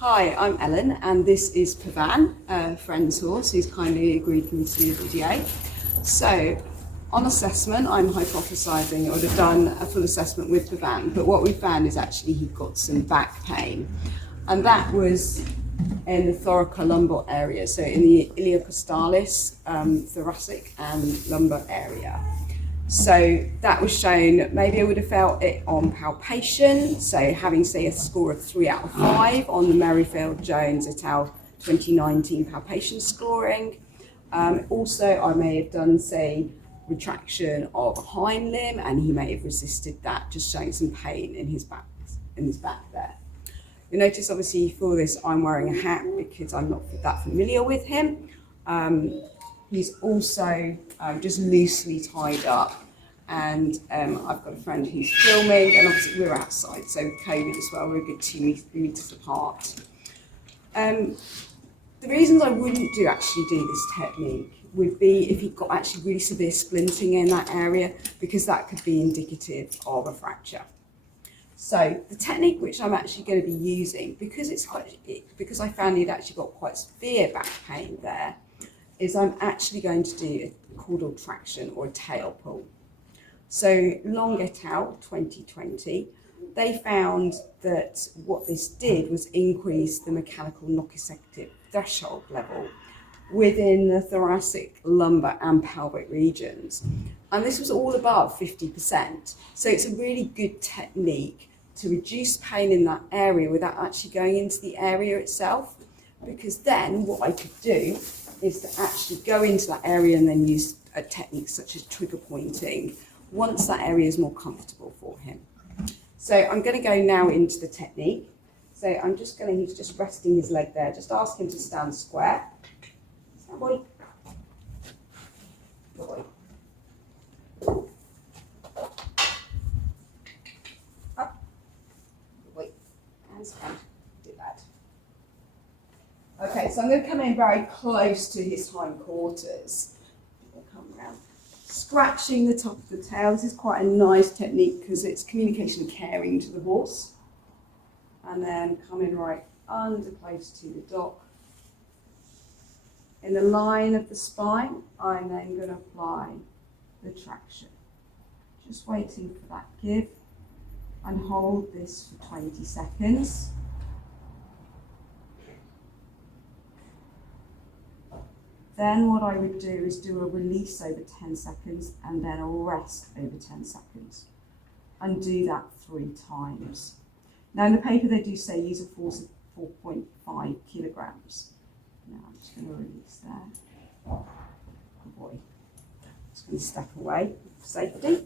Hi, I'm Ellen and this is Pavan, a friend's horse who's kindly agreed for me to do the video. So, on assessment, I'm hypothesising I would have done a full assessment with Pavan, but what we found is actually he got some back pain, and that was in the thoracolumbar area, so in the iliocostalis, thoracic and lumbar area. So that was shown, maybe I would have felt it on palpation, so having, say, a score of 3 out of 5 on the Merrifield-Jones et al. 2019 palpation scoring. Also, I may have done, say, retraction of a hind limb, and he may have resisted that, just showing some pain in his back there. You'll notice, obviously, for this, I'm wearing a hat because I'm not that familiar with him. He's also just loosely tied up, and I've got a friend who's filming, and obviously we're outside, so with COVID as well, we're a good 2 meters apart. The reasons I wouldn't actually do this technique would be if you've got actually really severe splinting in that area, because that could be indicative of a fracture. So the technique which I'm actually going to be using, because I found he'd actually got quite severe back pain there, is I'm actually going to do a caudal traction or a tail pull. So Long et al. 2020, they found that what this did was increase the mechanical nociceptive threshold level within the thoracic, lumbar and pelvic regions. And this was all above 50%. So it's a really good technique to reduce pain in that area without actually going into the area itself, because then what I could do is to actually go into that area and then use a technique such as trigger pointing once that area is more comfortable for him. So I'm going to go now into the technique. So he's just resting his leg there. Just ask him to stand square. Stand, boy. Good boy. Up. Good boy. And stand. Do that. Okay, so I'm going to come in very close to his hindquarters. We'll come around. Scratching the top of the tail. This is quite a nice technique because it's communication and caring to the horse. And then coming right under close to the dock. In the line of the spine, I'm then going to apply the traction. Just waiting for that give, and hold this for 20 seconds. Then what I would do is do a release over 10 seconds and then a rest over 10 seconds. And do that 3 times. Now in the paper they do say use a force of 4.5 kilograms. Now I'm just going to release there. Good boy. Just going to step away for safety.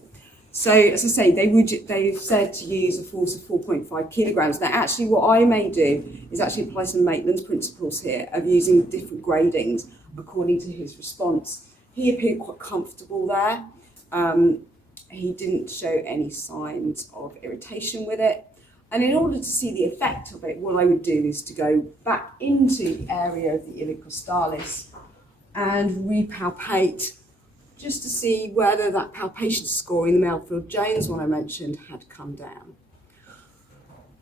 So as I say, they've said to use a force of 4.5 kilograms. Now actually what I may do is actually apply some Maitland's principles here of using different gradings according to his response. He appeared quite comfortable there. He didn't show any signs of irritation with it. And in order to see the effect of it, what I would do is to go back into the area of the iliocostalis and repalpate, just to see whether that palpation score in the Merrifield-Jones one I mentioned had come down.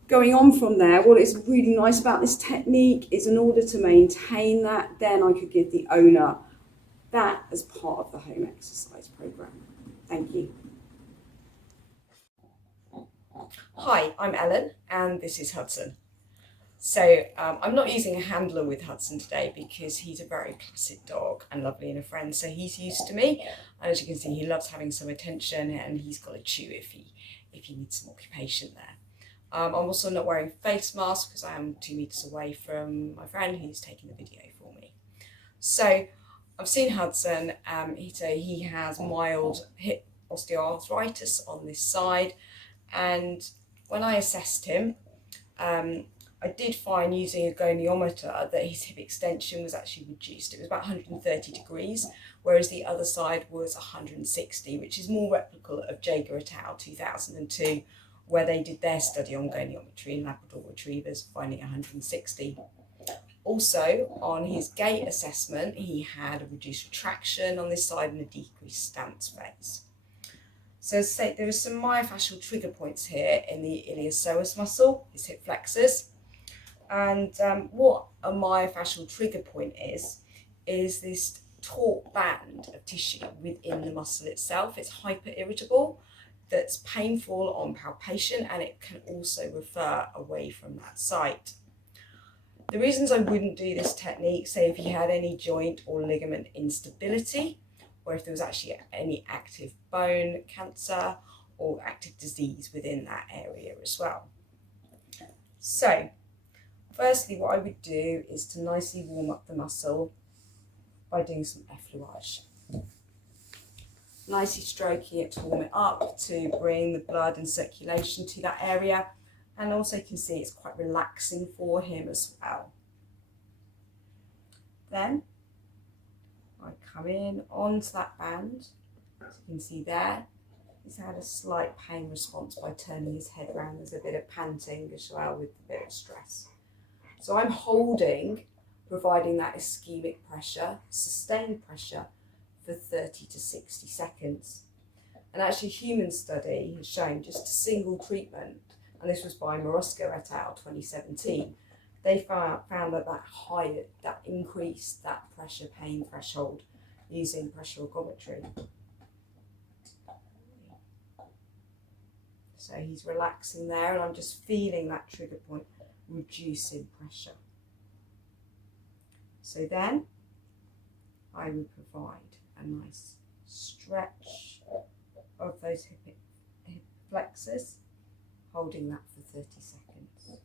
Going on from there, what is really nice about this technique is in order to maintain that, then I could give the owner that as part of the home exercise program. Thank you. Hi, I'm Ellen and this is Hudson. So I'm not using a handler with Hudson today because he's a very placid dog and lovely and a friend, so he's used to me. And as you can see, he loves having some attention and he's got a chew if he needs some occupation there. I'm also not wearing a face mask because I am 2 meters away from my friend who's taking the video for me. So I've seen Hudson. He has mild hip osteoarthritis on this side, and when I assessed him, I did find using a goniometer that his hip extension was actually reduced. It was about 130 degrees, whereas the other side was 160, which is more replicable of Jaeger et al. 2002, where they did their study on goniometry in Labrador retrievers, finding 160. Also, on his gait assessment, he had a reduced retraction on this side and a decreased stance phase. So as I say, there are some myofascial trigger points here in the iliopsoas muscle, his hip flexors. And what a myofascial trigger point is this taut band of tissue within the muscle itself. It's hyper-irritable, that's painful on palpation, and it can also refer away from that site. The reasons I wouldn't do this technique, say if you had any joint or ligament instability, or if there was actually any active bone cancer or active disease within that area as well. So, firstly, what I would do is to nicely warm up the muscle by doing some effleurage. Nicely stroking it to warm it up, to bring the blood and circulation to that area, and also you can see it's quite relaxing for him as well. Then I come in onto that band, as you can see there. He's had a slight pain response by turning his head around. There's a bit of panting as well with a bit of stress. So I'm holding, providing that ischemic pressure, sustained pressure, for 30 to 60 seconds. And actually a human study has shown just a single treatment, and this was by Morosco et al. 2017, they found that increased that pressure pain threshold using pressure oximetry. So he's relaxing there, and I'm just feeling that trigger point reducing pressure. So then I would provide a nice stretch of those hip flexors, holding that for 30 seconds.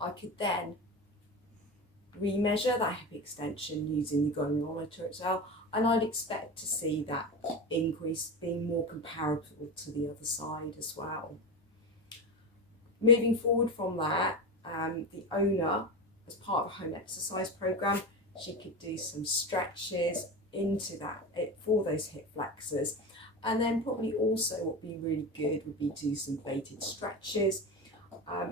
I could then remeasure that hip extension using the goniometer as well, and I'd expect to see that increase being more comparable to the other side as well. Moving forward from that, the owner, as part of a home exercise program, she could do some stretches into that for those hip flexors, and then probably also what would be really good would be do some weighted stretches,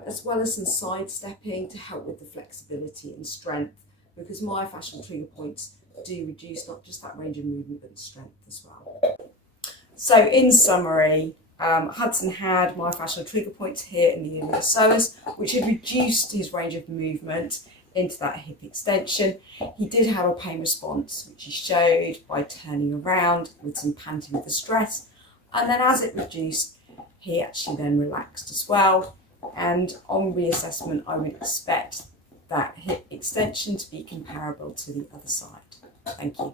as well as some sidestepping to help with the flexibility and strength, because myofascial trigger points do reduce not just that range of movement but the strength as well. So in summary, Hudson had myofascial trigger points here in the iliopsoas, which had reduced his range of movement into that hip extension. He did have a pain response, which he showed by turning around with some panting with the stress, and then as it reduced, he actually then relaxed as well. And on reassessment, I would expect that hip extension to be comparable to the other side. Thank you.